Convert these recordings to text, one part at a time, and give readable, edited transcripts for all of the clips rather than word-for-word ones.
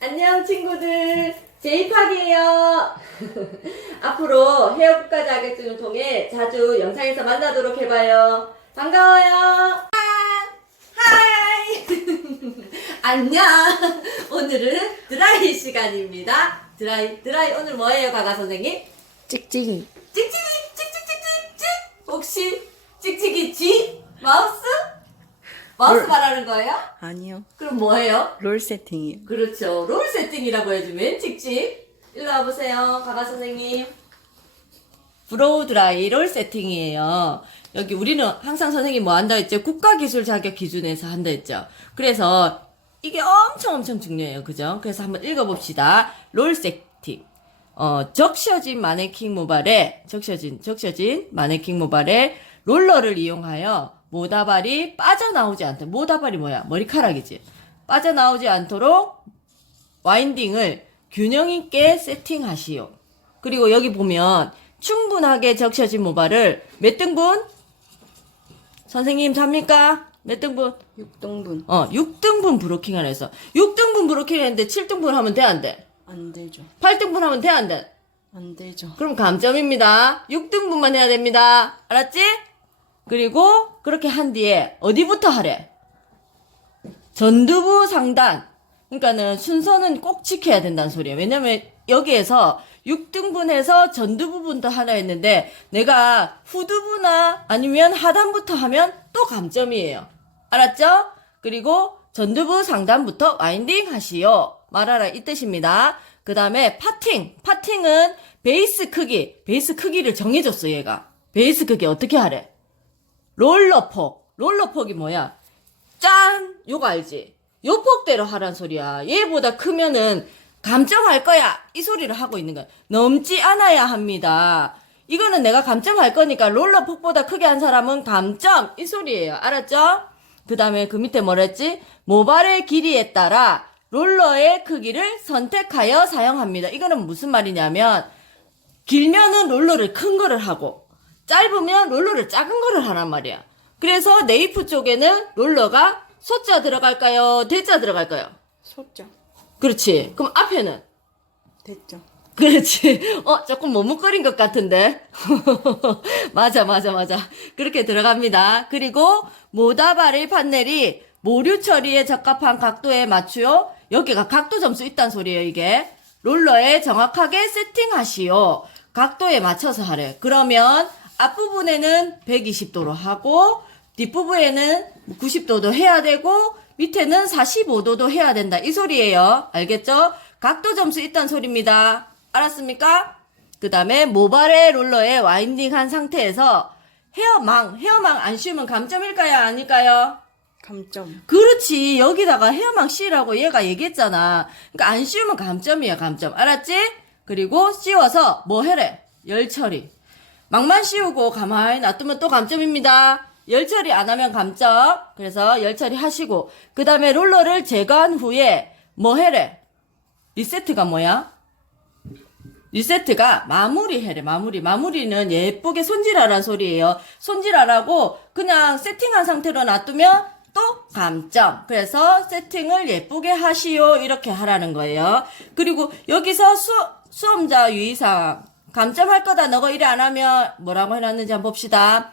안녕 친구들, 제이팝이에요. 앞으로 헤어국가 자격증을 통해 자주 영상에서 만나도록 해봐요. 반가워요. 하이. 안녕. 오늘은 드라이 시간입니다. 드라이 오늘 뭐예요, 가가 선생님? 찍찍이. 찍찍이. 혹시 찍찍이 G? 마우스? 마우스 말하는 거예요? 아니요. 그럼 뭐예요? 롤 세팅이요. 그렇죠. 롤 세팅이라고 해주면 찍찍. 일로 와보세요. 가가 선생님. 브로우 드라이 롤 세팅이에요. 여기 우리는 항상 선생님 뭐 한다 했죠? 국가기술 자격 기준에서 한다 했죠? 그래서 이게 엄청 중요해요. 그죠? 그래서 한번 읽어봅시다. 롤 세팅. 적셔진 마네킹 모발에, 적셔진 마네킹 모발에 롤러를 이용하여 모다발이 빠져나오지 않도록, 모다발이 뭐야? 머리카락이지. 빠져나오지 않도록 와인딩을 균형 있게 세팅하시오. 그리고 여기 보면 충분하게 적셔진 모발을 몇 등분? 선생님 잡니까? 몇 등분? 6등분. 6등분 브로킹을 해서 6등분 브로킹 했는데 7등분 하면 돼, 안 돼? 안 되죠. 8등분 하면 돼, 안 돼? 안 되죠. 그럼 감점입니다. 6등분만 해야 됩니다. 알았지? 그리고 그렇게 한 뒤에 어디부터 하래? 전두부 상단. 그러니까는 순서는 꼭 지켜야 된다는 소리예요. 왜냐면 여기에서 6등분해서 전두부분도 하나 했는데 내가 후두부나 아니면 하단부터 하면 또 감점이에요. 알았죠? 그리고 전두부 상단부터 와인딩 하시오. 말하라 이 뜻입니다. 그 다음에 파팅은 베이스 크기를 정해줬어 얘가. 베이스 크기 어떻게 하래? 롤러폭이 뭐야? 짠! 요거 알지? 요 폭대로 하란 소리야. 얘보다 크면은 감점할 거야. 이 소리를 하고 있는 거야. 넘지 않아야 합니다. 이거는 내가 감점할 거니까 롤러폭보다 크게 한 사람은 감점. 이 소리예요. 알았죠? 그 다음에 그 밑에 뭐라 했지? 모발의 길이에 따라 롤러의 크기를 선택하여 사용합니다. 이거는 무슨 말이냐면 길면은 롤러를 큰 거를 하고 짧으면 롤러를 작은 거를 하란 말이야. 그래서 네이프 쪽에는 롤러가 소자 들어갈까요? 대자 들어갈까요? 소자. 그렇지. 그럼 앞에는? 됐죠. 그렇지. 조금 머뭇거린 것 같은데. 맞아. 그렇게 들어갑니다. 그리고 모다발의 판넬이 모류 처리에 적합한 각도에 맞추어. 여기가 각도 점수 있단 소리예요, 이게. 롤러에 정확하게 세팅하시오. 각도에 맞춰서 하래. 그러면 앞부분에는 120도로 하고 뒷부분에는 90도도 해야 되고 밑에는 45도도 해야 된다. 이 소리예요. 알겠죠? 각도 점수 있단 소리입니다. 알았습니까? 그 다음에 모발의 롤러에 와인딩한 상태에서 헤어망 안 씌우면 감점일까요? 아닐까요? 감점. 그렇지. 여기다가 헤어망 씌우라고 얘가 얘기했잖아. 그러니까 안 씌우면 감점이야, 감점. 알았지? 그리고 씌워서 뭐 해래? 열 처리. 망만 씌우고 가만히 놔두면 또 감점입니다. 열 처리 안 하면 감점. 그래서 열 처리 하시고 그 다음에 롤러를 제거한 후에 뭐 해래? 리세트가 뭐야? 리세트가 마무리해래. 마무리는 예쁘게 손질하라는 소리예요. 손질 안 하고 그냥 세팅한 상태로 놔두면 또 감점. 그래서 세팅을 예쁘게 하시오. 이렇게 하라는 거예요. 그리고 여기서 수험자 유의사항. 감점할 거다. 너가 이래 안 하면 뭐라고 해놨는지 한번 봅시다.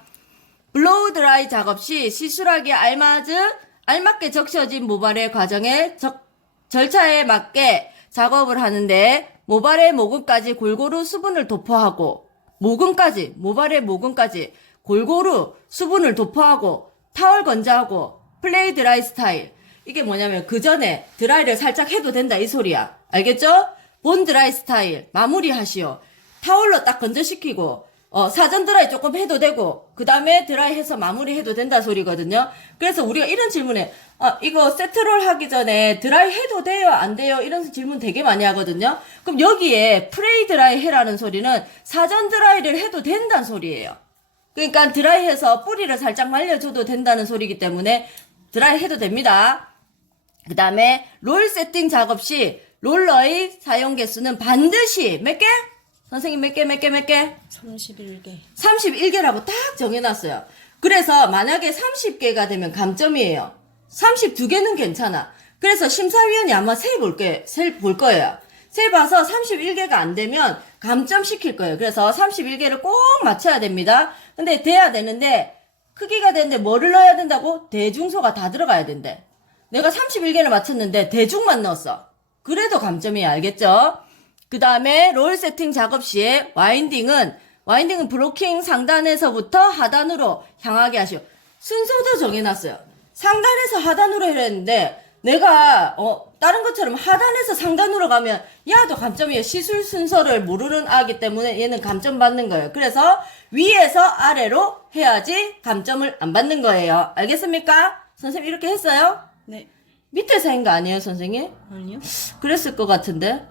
블로우 드라이 작업 시 시술하기에 알맞게 적셔진 모발의 과정에 절차에 맞게 작업을 하는데 모발의 모근까지 골고루 수분을 도포하고 모발의 모근까지 골고루 수분을 도포하고 타월 건조하고 플레이 드라이 스타일. 이게 뭐냐면 그 전에 드라이를 살짝 해도 된다 이 소리야. 알겠죠? 본 드라이 스타일 마무리 하시오. 타월로 딱 건조시키고 사전 드라이 조금 해도 되고 그 다음에 드라이 해서 마무리 해도 된다 소리거든요. 그래서 우리가 이런 질문에 이거 세트롤 하기 전에 드라이 해도 돼요? 안 돼요? 이런 질문 되게 많이 하거든요. 그럼 여기에 프레이 드라이 해라는 소리는 사전 드라이를 해도 된다는 소리예요. 그러니까 드라이 해서 뿌리를 살짝 말려줘도 된다는 소리이기 때문에 드라이 해도 됩니다. 그 다음에 롤 세팅 작업 시 롤러의 사용 개수는 반드시 몇 개? 선생님 몇 개? 31개. 31개라고 딱 정해놨어요. 그래서 만약에 30개가 되면 감점이에요. 32개는 괜찮아. 그래서 심사위원이 아마 셀 볼 거예요. 셀 봐서 31개가 안 되면 감점 시킬 거예요. 그래서 31개를 꼭 맞춰야 됩니다. 근데 돼야 되는데 크기가 되는데 뭐를 넣어야 된다고? 대중소가 다 들어가야 된대. 내가 31개를 맞췄는데 대중만 넣었어. 그래도 감점이야. 알겠죠? 그 다음에 롤 세팅 작업 시에 와인딩은 브로킹 상단에서부터 하단으로 향하게 하시오. 순서도 정해놨어요. 상단에서 하단으로 이랬는데 내가 다른 것처럼 하단에서 상단으로 가면 야도 감점이에요. 시술 순서를 모르는 아기 때문에 얘는 감점 받는 거예요. 그래서 위에서 아래로 해야지 감점을 안 받는 거예요. 알겠습니까? 선생님 이렇게 했어요? 네. 밑에서 한 거 아니에요, 선생님? 아니요. 그랬을 것 같은데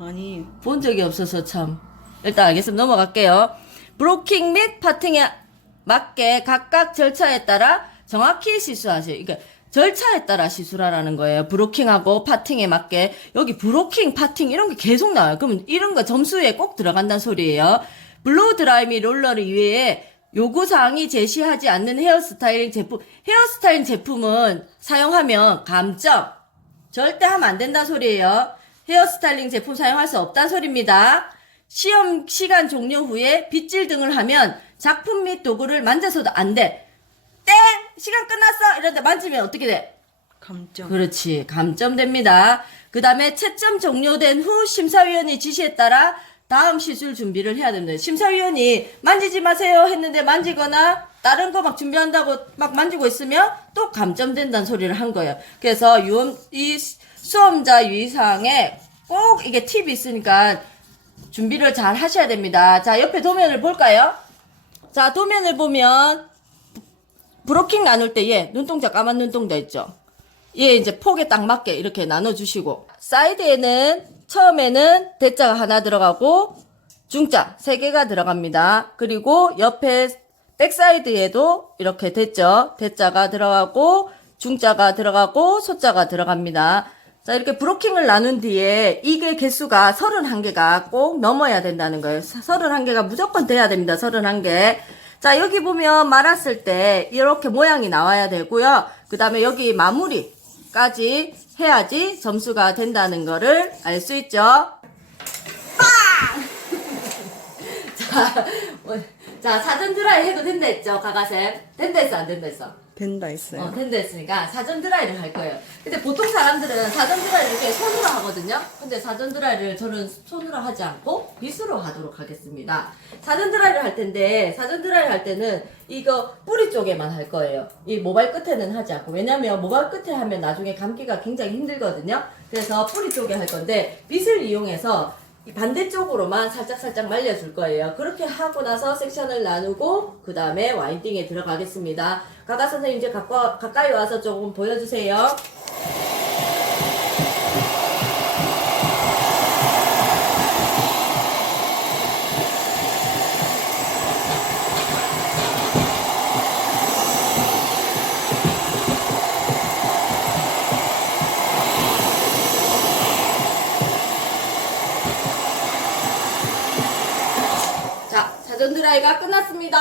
아니. 본 적이 없어서 참. 일단 알겠습니다. 넘어갈게요. 브로킹 및 파팅에 맞게 각각 절차에 따라 정확히 시술하세요. 그러니까 절차에 따라 시술하라는 거예요. 브로킹하고 파팅에 맞게. 여기 브로킹, 파팅 이런 게 계속 나와요. 그러면 이런 거 점수에 꼭 들어간다는 소리예요. 블로우 드라이 및 롤러를 이외에 요구사항이 제시하지 않는 헤어스타일링 제품은 사용하면 감점 절대 하면 안 된다는 소리예요. 헤어스타일링 제품 사용할 수 없다는 소리입니다. 시험 시간 종료 후에 빗질 등을 하면 작품 및 도구를 만져서도 안 돼. 땡! 시간 끝났어! 이런데 만지면 어떻게 돼? 감점. 그렇지. 감점됩니다. 그 다음에 채점 종료된 후 심사위원의 지시에 따라 다음 시술 준비를 해야 됩니다. 심사위원이 만지지 마세요 했는데 만지거나 다른 거 막 준비한다고 막 만지고 있으면 또 감점된다는 소리를 한 거예요. 그래서 이 수험자 유의사항에 꼭 이게 팁이 있으니까 준비를 잘 하셔야 됩니다. 자, 옆에 도면을 볼까요? 자, 도면을 보면 브로킹 나눌 때 얘 눈동자 까만 눈동자 있죠? 얘 이제 폭에 딱 맞게 이렇게 나눠주시고 사이드에는 처음에는 대자가 하나 들어가고 중자 3개가 들어갑니다. 그리고 옆에 백사이드에도 이렇게 됐죠? 대자가 들어가고 중자가 들어가고 소자가 들어갑니다. 자, 이렇게 브로킹을 나눈 뒤에 이게 개수가 31개가 꼭 넘어야 된다는 거예요. 31개가 무조건 돼야 됩니다. 31개. 자, 여기 보면 말았을 때 이렇게 모양이 나와야 되고요. 그 다음에 여기 마무리까지 해야지 점수가 된다는 거를 알 수 있죠. 자, 사전 드라이 해도 된다 했죠, 가가쌤? 된다 했어, 안 된다 했어? 된다 했어요. 된다 했으니까 사전 드라이를 할 거예요. 근데 보통 사람들은 사전 드라이를 이렇게 손으로 하거든요? 근데 사전 드라이를 저는 손으로 하지 않고 빗으로 하도록 하겠습니다. 사전 드라이를 할 텐데, 사전 드라이 할 때는 이거 뿌리 쪽에만 할 거예요. 이 모발 끝에는 하지 않고. 왜냐면 모발 끝에 하면 나중에 감기가 굉장히 힘들거든요? 그래서 뿌리 쪽에 할 건데, 빗을 이용해서 이 반대쪽으로만 살짝살짝 말려줄 거예요. 그렇게 하고 나서 섹션을 나누고 그 다음에 와인딩에 들어가겠습니다. 가가 선생님 이제 가까이 와서 조금 보여주세요. 자, 사전 드라이가 끝났습니다.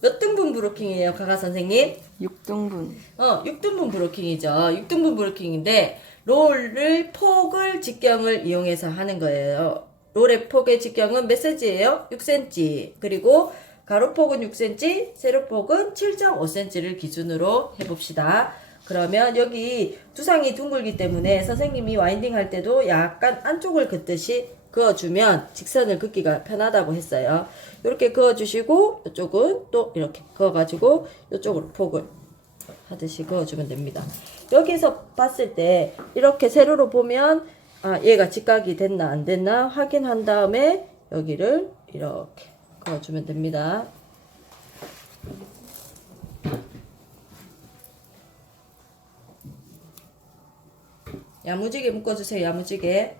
몇 등분 브로킹이에요, 가가 선생님? 6등분. 6등분 브로킹이죠. 6등분 브로킹인데 롤을 폭을 직경을 이용해서 하는 거예요. 롤의 폭의 직경은 몇 cm예요? 6cm. 그리고 가로폭은 6cm, 세로폭은 7.5cm를 기준으로 해봅시다. 그러면 여기 두상이 둥글기 때문에 선생님이 와인딩 할 때도 약간 안쪽을 긋듯이 그어주면 직선을 긋기가 편하다고 했어요. 이렇게 그어주시고 이쪽은 또 이렇게 그어가지고 이쪽으로 폭을 하듯이 그어주면 됩니다. 여기서 봤을 때 이렇게 세로로 보면 얘가 직각이 됐나 안 됐나 확인한 다음에 여기를 이렇게 그어주면 됩니다. 야무지게 묶어주세요. 야무지게.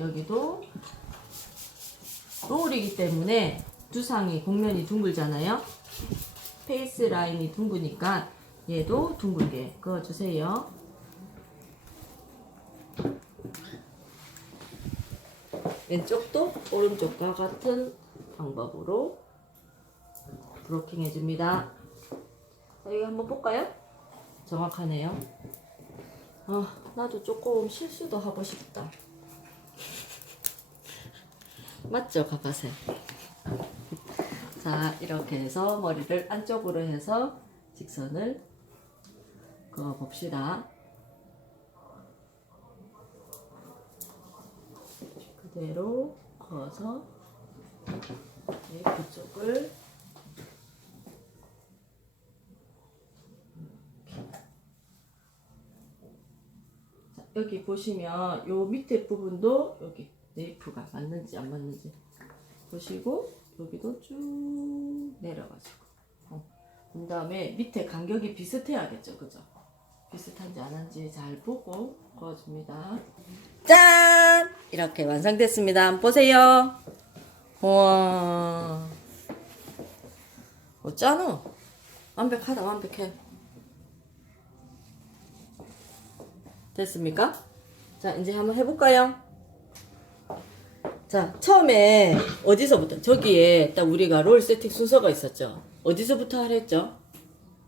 여기도 롤이기 때문에 두상이 곡면이 둥글잖아요. 페이스 라인이 둥그니까 얘도 둥글게 그어주세요. 왼쪽도 오른쪽과 같은 방법으로 브로킹 해줍니다. 자, 이거 한번 볼까요? 정확하네요. 나도 조금 실수도 하고 싶다. 맞죠, 가가세? 자, 이렇게 해서 머리를 안쪽으로 해서 직선을 그어 봅시다. 그대로 그어서 그쪽을 자, 여기 보시면 요 밑에 부분도 여기 네이프가 맞는지 안 맞는지 보시고 여기도 쭉 내려가지고 그 다음에 밑에 간격이 비슷해야겠죠, 그죠? 비슷한지 안 한지 잘 보고 그어줍니다. 짠! 이렇게 완성됐습니다. 한번 보세요. 우와. 어쩌노? 완벽하다, 완벽해. 됐습니까? 자, 이제 한번 해볼까요? 자, 처음에 어디서부터? 저기에 딱 우리가 롤 세팅 순서가 있었죠. 어디서부터 하랬죠?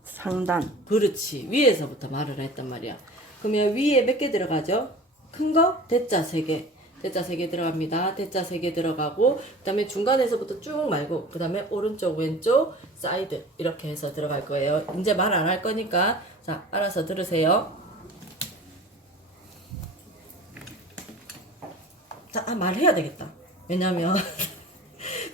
상단. 그렇지. 위에서부터 말을 했단 말이야. 그러면 위에 몇 개 들어가죠? 큰 거? 대자 3개. 대자 3개 들어갑니다. 대자 3개 들어가고, 그 다음에 중간에서부터 쭉 말고, 그 다음에 오른쪽, 왼쪽, 사이드. 이렇게 해서 들어갈 거예요. 이제 말 안 할 거니까, 자, 알아서 들으세요. 자, 말해야 되겠다. 왜냐면,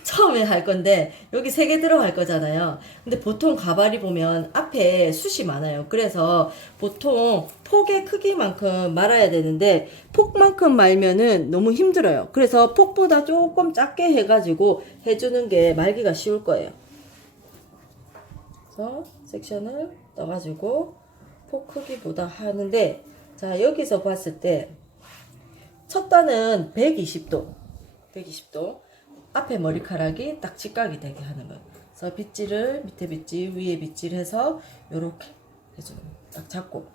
처음에 할 건데 여기 3개 들어갈 거잖아요. 근데 보통 가발이 보면 앞에 숱이 많아요. 그래서 보통 폭의 크기만큼 말아야 되는데 폭만큼 말면은 너무 힘들어요. 그래서 폭보다 조금 작게 해가지고 해주는 게 말기가 쉬울 거예요. 그래서 섹션을 떠가지고 폭 크기보다 하는데, 자, 여기서 봤을 때 첫 단은 120도 앞에 머리카락이 딱 직각이 되게 하는 거예요. 그래서 빗질을 밑에 빗질 위에 빗질 해서 요렇게 해주는 거예요. 딱 잡고,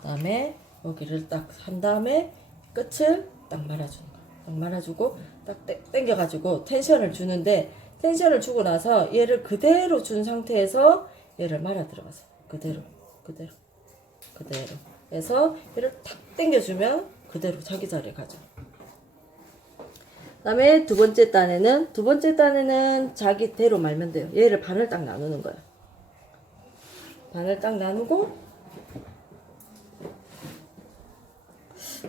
그 다음에 여기를 딱 한 다음에 끝을 딱 말아주는 거예요. 딱 말아주고 딱 당겨가지고 텐션을 주는데, 텐션을 주고 나서 얘를 그대로 준 상태에서 얘를 말아 들어가서 그대로 해서 얘를 탁 당겨주면 그대로 자기 자리에 가죠. 그 다음에 두 번째 단에는 자기대로 말면 돼요. 얘를 반을 딱 나누는 거예요. 반을 딱 나누고,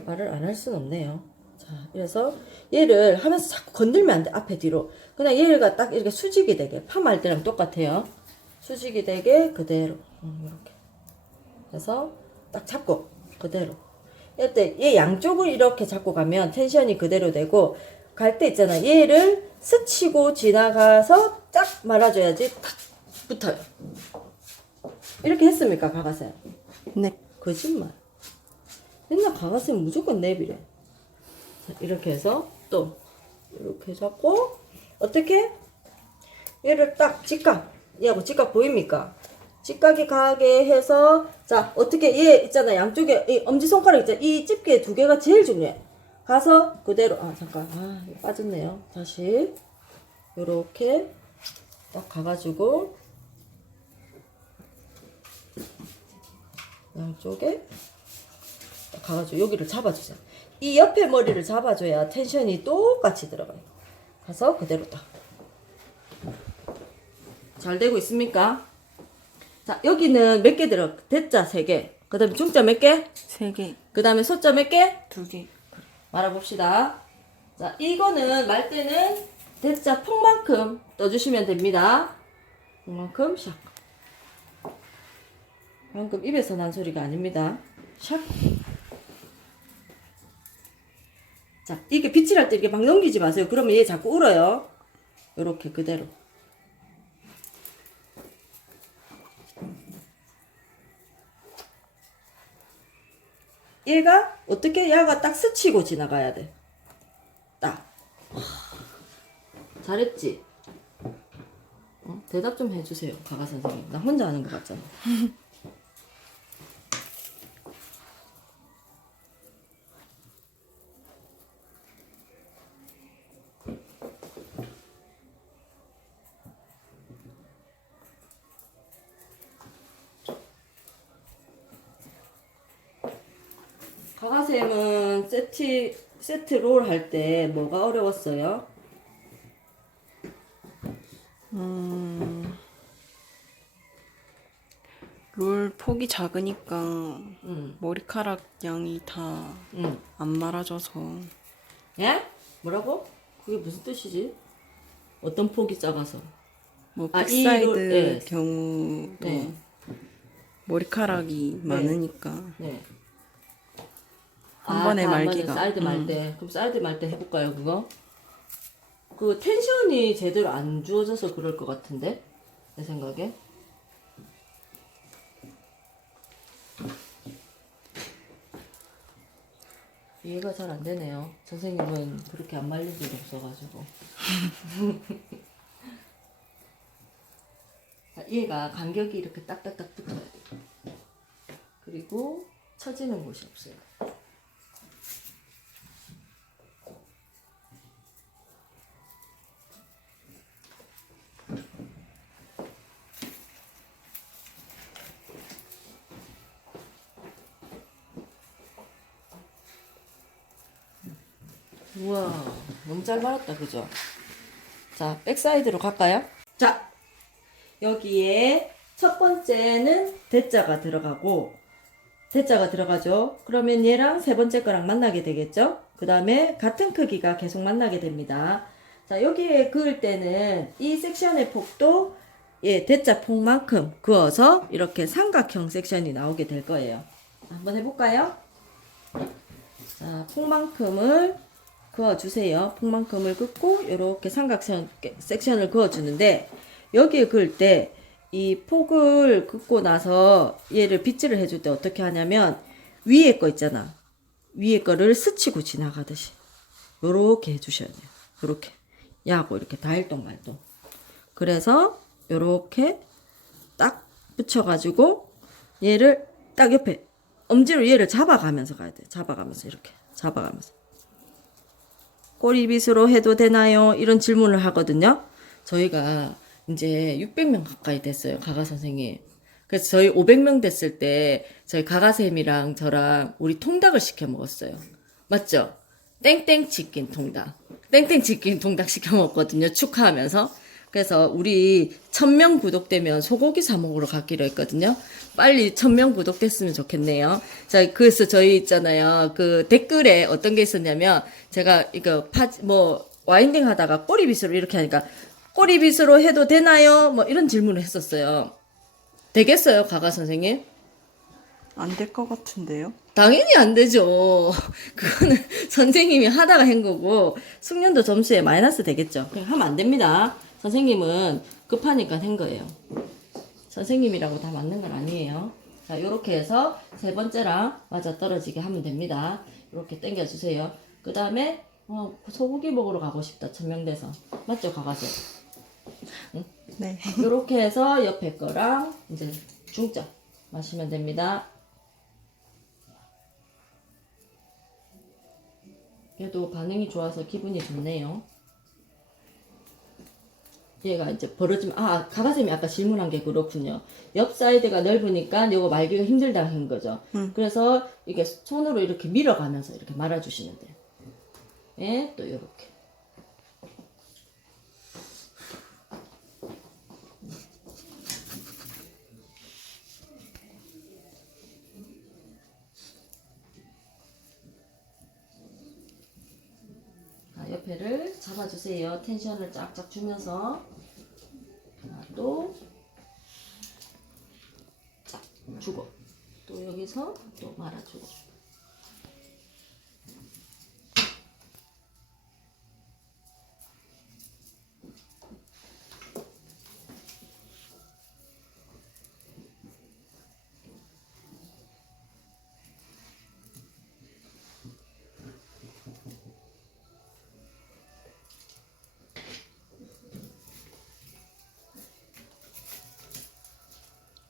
말을 안 할 수는 없네요. 자, 그래서 얘를 하면서 자꾸 건들면 안 돼. 앞에 뒤로. 그냥 얘가 딱 이렇게 수직이 되게, 파마할 때랑 똑같아요. 수직이 되게 그대로 이렇게 해서 딱 잡고 그대로. 이때 얘 양쪽을 이렇게 잡고 가면 텐션이 그대로 되고, 갈 때 있잖아. 얘를 스치고 지나가서 쫙 말아줘야지 탁 붙어요. 이렇게 했습니까, 가가쌤? 네. 거짓말. 맨날 가가쌤 무조건 내비래. 자, 이렇게 해서 또 이렇게 잡고, 어떻게? 얘를 딱 직각. 얘하고 직각 보입니까? 직각이 가게 해서, 자, 어떻게, 얘 있잖아. 양쪽에 이 엄지손가락 있잖아. 이 집게 2개가 제일 중요해. 가서 그대로, 잠깐, 이거 빠졌네요. 다시 요렇게 딱 가가지고 양쪽에 딱 가가지고 여기를 잡아주세요. 이 옆에 머리를 잡아줘야 텐션이 똑같이 들어가요. 가서 그대로 딱. 잘 되고 있습니까? 자, 여기는 몇 개 들어? 대자 3개. 그 다음에 중자 몇 개? 3개. 그 다음에 소자 몇 개? 2개. 말아봅시다. 자, 이거는 말 때는 대자 폭만큼 떠주시면 됩니다. 폭만큼 샥. 방금 입에서 난 소리가 아닙니다. 샥. 자, 이게 빗질할 때 이렇게 막 넘기지 마세요. 그러면 얘 자꾸 울어요. 요렇게 그대로. 얘가 어떻게, 얘가 딱 스치고 지나가야 돼. 딱. 잘했지? 대답 좀 해주세요, 가가 선생님. 나 혼자 하는 것 같잖아. 가가샘은 세트 롤 할 때 뭐가 어려웠어요? 롤 폭이 작으니까 음. 머리카락 양이 다 안 음. 말아져서 예? 뭐라고? 그게 무슨 뜻이지? 어떤 폭이 작아서? 뭐 아, 백사이드 네. 경우도 네. 머리카락이 많으니까 네. 한 번에 다 안 맞아요. 말기가 사이드 말 때. 그럼 사이드 말 때 해볼까요, 그거? 그 텐션이 제대로 안 주어져서 그럴 것 같은데? 내 생각에. 이해가 잘 안 되네요. 선생님은 그렇게 안 말린 적이 없어가지고. 얘가 간격이 이렇게 딱딱딱 붙어야 돼요. 그리고 처지는 곳이 없어요. 우와, 너무 잘 말았다, 그죠? 자, 백사이드로 갈까요? 자, 여기에 첫 번째는 대자가 들어가고, 대자가 들어가죠. 그러면 얘랑 세 번째 거랑 만나게 되겠죠? 그 다음에 같은 크기가 계속 만나게 됩니다. 자, 여기에 그을 때는 이 섹션의 폭도 예, 대자 폭만큼 그어서 이렇게 삼각형 섹션이 나오게 될 거예요. 한번 해볼까요? 자, 폭만큼을 그어주세요. 폭만큼을 긋고 이렇게 삼각형 섹션을 그어주는데 여기에 그을 때 이 폭을 긋고 나서 얘를 빗질을 해줄 때 어떻게 하냐면 위에 거 있잖아. 위에 거를 스치고 지나가듯이 요렇게 해주셔야 돼요. 요렇게 야하고 이렇게 다일동말동. 그래서 요렇게 딱 붙여가지고 얘를 딱 옆에 엄지로 얘를 잡아가면서 가야 돼. 잡아가면서 이렇게 잡아가면서. 꼬리빗으로 해도 되나요? 이런 질문을 하거든요. 저희가 이제 600명 가까이 됐어요. 가가 선생님. 그래서 저희 500명 됐을 때 저희 가가쌤이랑 저랑 우리 통닭을 시켜 먹었어요. 맞죠? 땡땡 치킨 통닭. 땡땡 치킨 통닭 시켜 먹었거든요. 축하하면서. 그래서 우리 1000명 구독되면 소고기 사 먹으러 가기로 했거든요. 빨리 1000명 구독됐으면 좋겠네요. 자, 그래서 저희 있잖아요. 그 댓글에 어떤 게 있었냐면 제가 이거 와인딩 하다가 꼬리빗으로 이렇게 하니까 꼬리빗으로 해도 되나요? 뭐 이런 질문을 했었어요. 되겠어요, 가가 선생님? 안 될 것 같은데요? 당연히 안 되죠. 그거는 선생님이 하다가 한 거고 숙련도 점수에 마이너스 되겠죠. 그냥 하면 안 됩니다. 선생님은 급하니까 한 거예요. 선생님이라고 다 맞는 건 아니에요. 자, 요렇게 해서 세 번째랑 맞아 떨어지게 하면 됩니다. 요렇게 당겨주세요. 그 다음에 소고기 먹으러 가고 싶다. 1000명 돼서. 맞죠, 가가서? 응? 네. 요렇게 해서 옆에 거랑 이제 중점 마시면 됩니다. 얘도 반응이 좋아서 기분이 좋네요. 얘가 이제 벌어지면, 가가쌤이 아까 질문한 게 그렇군요. 옆 사이드가 넓으니까 요거 말기가 힘들다 한 거죠. 그래서 이게 손으로 이렇게 밀어가면서 이렇게 말아주시면 돼요. 예, 또 요렇게. 옆에를 잡아주세요. 텐션을 쫙쫙 주면서 또 쫙 주고 또 여기서 또 말아주고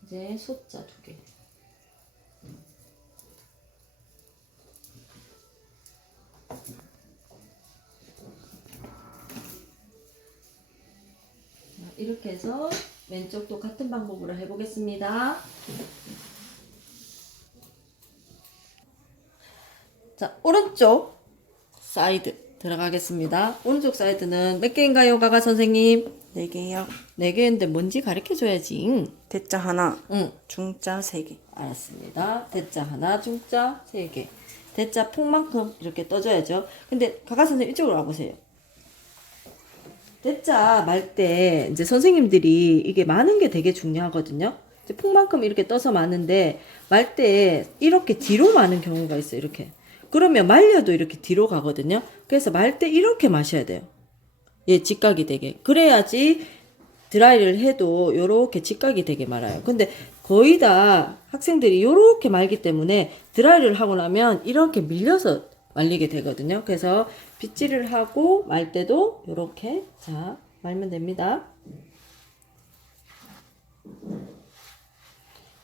이제 숫자 2개. 이렇게 해서 왼쪽도 같은 방법으로 해보겠습니다. 자, 오른쪽 사이드 들어가겠습니다. 오른쪽 사이드는 몇 개인가요, 가가 선생님? 4개요. 4개인데 뭔지 가르쳐 줘야지. 대자 하나, 응. 중자 3개. 알았습니다. 대자 하나, 중자 3개. 대자 폭만큼 이렇게 떠줘야죠. 근데 가가 선생님 이쪽으로 와보세요. 대자 말 때 이제 선생님들이 이게 많은 게 되게 중요하거든요. 이제 폭만큼 이렇게 떠서 마는데 말 때 이렇게 뒤로 마는 경우가 있어요. 이렇게. 그러면 말려도 이렇게 뒤로 가거든요. 그래서 말 때 이렇게 마셔야 돼요. 예, 직각이 되게. 그래야지 드라이를 해도 요렇게 직각이 되게 말아요. 근데 거의 다 학생들이 요렇게 말기 때문에 드라이를 하고 나면 이렇게 밀려서 말리게 되거든요. 그래서 빗질을 하고 말 때도 요렇게 자 말면 됩니다.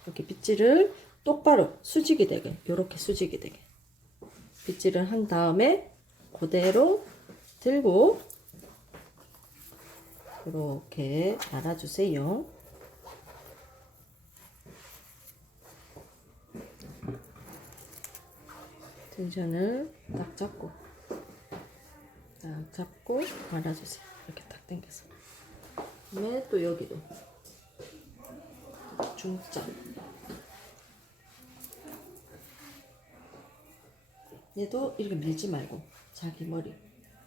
이렇게 빗질을 똑바로 수직이 되게 요렇게 수직이 되게 빗질을 한 다음에 그대로 들고 이렇게 말아주세요. 텐션을 딱 잡고 말아주세요. 이렇게 딱 당겨서. 그다음에 또 여기도 중점. 얘도 이렇게 밀지 말고 자기 머리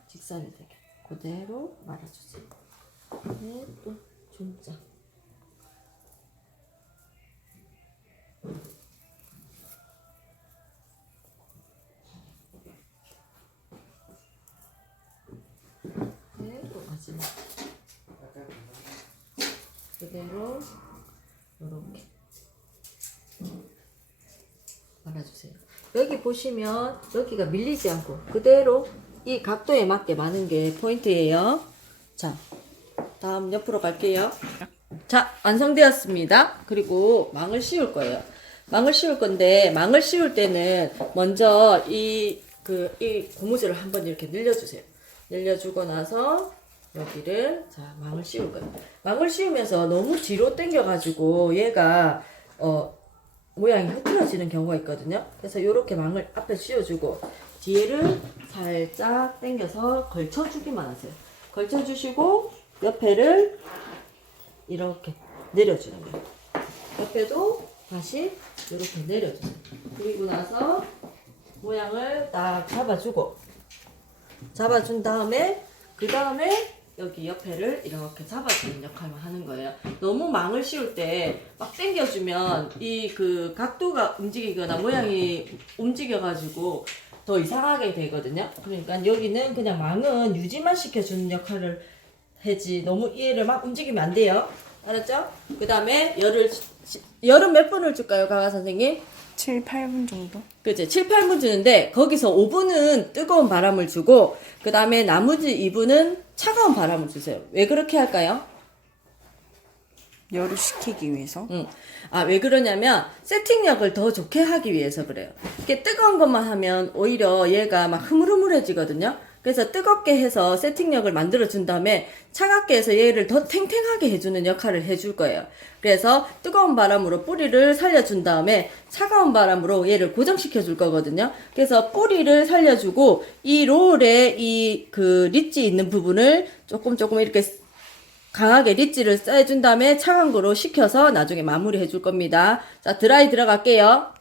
직선이 되게 그대로 말아주세요. 네, 또 중점. 네, 또 마지막. 그대로 이렇게 말아주세요. 여기 보시면 여기가 밀리지 않고 그대로 이 각도에 맞게 마는 게 포인트예요. 자, 다음 옆으로 갈게요. 자, 완성되었습니다. 그리고 망을 씌울 거예요. 망을 씌울 건데 망을 씌울 때는 먼저 이 고무줄을 한번 이렇게 늘려주세요. 늘려주고 나서 여기를 자 망을 씌울 거예요. 망을 씌우면서 너무 뒤로 당겨가지고 얘가 모양이 흐트러지는 경우가 있거든요. 그래서 이렇게 망을 앞에 씌워주고 뒤를 살짝 당겨서 걸쳐주기만 하세요. 걸쳐주시고 옆에를 이렇게 내려주는 거예요. 옆에도 다시 이렇게 내려주세요. 그리고 나서 모양을 딱 잡아준 다음에 그 다음에 여기 옆에를 이렇게 잡아주는 역할만 하는 거예요. 너무 망을 씌울 때 막 당겨주면 이 각도가 움직이거나 모양이 움직여가지고 더 이상하게 되거든요. 그러니까 여기는 그냥 망은 유지만 시켜주는 역할을 해지 너무 얘를 막 움직이면 안 돼요. 알았죠? 그 다음에 열은 몇 분을 줄까요, 가가 선생님? 7, 8분 정도? 그치, 7, 8분 주는데 거기서 5분은 뜨거운 바람을 주고 그 다음에 나머지 2분은 차가운 바람을 주세요. 왜 그렇게 할까요? 열을 식히기 위해서. 왜 그러냐면 세팅력을 더 좋게 하기 위해서 그래요. 이렇게 뜨거운 것만 하면 오히려 얘가 막 흐물흐물해지거든요. 그래서 뜨겁게 해서 세팅력을 만들어 준 다음에 차갑게 해서 얘를 더 탱탱하게 해주는 역할을 해줄 거예요. 그래서 뜨거운 바람으로 뿌리를 살려준 다음에 차가운 바람으로 얘를 고정시켜 줄 거거든요. 그래서 뿌리를 살려주고 이 롤에 리치 있는 부분을 조금 이렇게 강하게 리치를 쌓여준 다음에 차가운 거로 식혀서 나중에 마무리 해줄 겁니다. 자, 드라이 들어갈게요.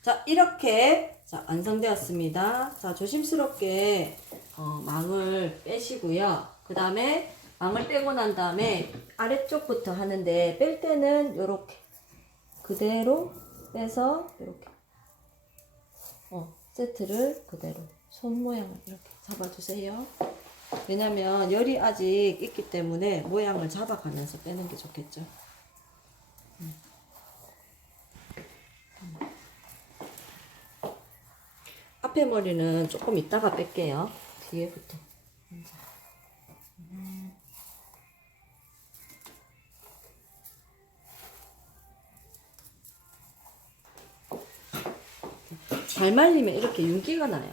자, 이렇게 완성되었습니다. 자, 조심스럽게 망을 빼시고요. 그 다음에 망을 빼고 난 다음에 아래쪽부터 하는데 뺄 때는 요렇게 그대로 빼서 이렇게 세트를 그대로 손 모양을 이렇게 잡아주세요. 왜냐면 열이 아직 있기 때문에 모양을 잡아가면서 빼는 게 좋겠죠. 앞에 머리는 조금 이따가 뺄게요. 뒤에부터. 잘 말리면 이렇게 윤기가 나요.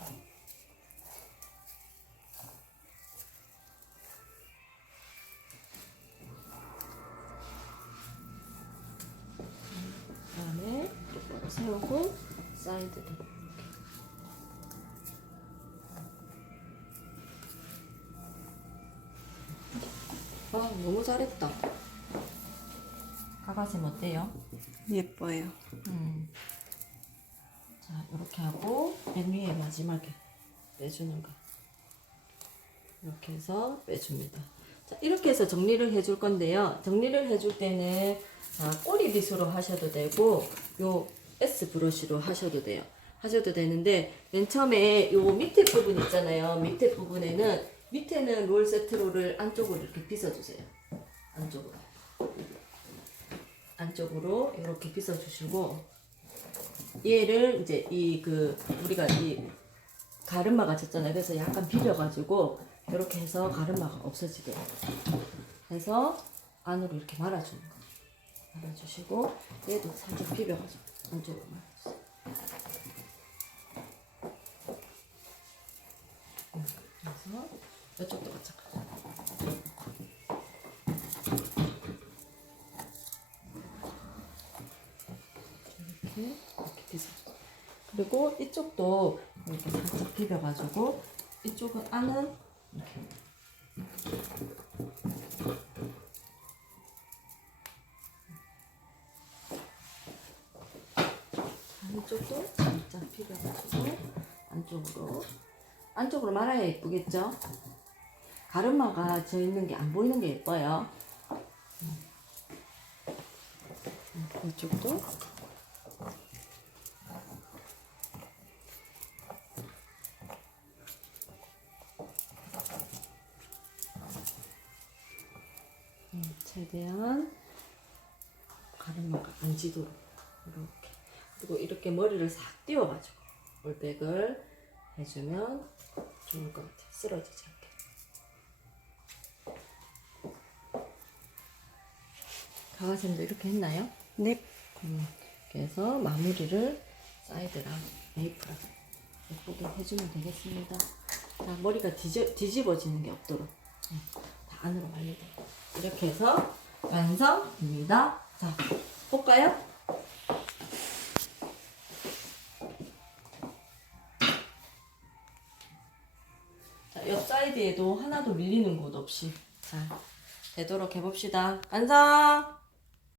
그다음에 똑바로 세우고 사이드도 이렇게. 아, 너무 잘했다. 가가쌤 어때요? 예뻐요. 자, 이렇게 하고 맨 위에 마지막에 빼주는 거. 이렇게 해서 빼줍니다. 자, 이렇게 해서 정리를 해줄 건데요. 정리를 해줄 때는 꼬리 빗으로 하셔도 되고 요 S 브러쉬로 하셔도 돼요. 하셔도 되는데 맨 처음에 요 밑에 부분 있잖아요. 밑에 부분에는 밑에는 롤 세트로를 안쪽으로 이렇게 빗어주세요. 안쪽으로 이렇게 빗어주시고 얘를 이제 우리가 이 가르마가 졌잖아요. 그래서 약간 비벼가지고 이렇게 해서 가르마가 없어지게 해서 안으로 이렇게 말아주는 거. 말아주시고 얘도 살짝 비벼가지고 안쪽으로 말아주세요. 그래서 이쪽도 마찬가지. 이렇게 비벼주세요. 그리고 이쪽도 이렇게 살짝 비벼가지고 이쪽은 안은 이렇게 안쪽도 살짝 비벼가지고 안쪽으로 말아야 예쁘겠죠? 가르마가 져 있는 게 안 보이는 게 예뻐요. 이쪽도 최대한 가르마가 안 지도록 이렇게. 그리고 이렇게 머리를 싹 띄워가지고 올백을 해주면 좋을 것 같아요. 쓰러지지 않게. 가가쌤도 이렇게 했나요? 네. 그래서 마무리를 사이드랑 메이프랑 예쁘게 해주면 되겠습니다. 자, 머리가 뒤집어지는 게 없도록 다 안으로 말리도록 이렇게 해서 완성입니다. 자, 볼까요? 자, 옆 사이드에도 하나도 밀리는 곳 없이 자, 되도록 해봅시다. 완성!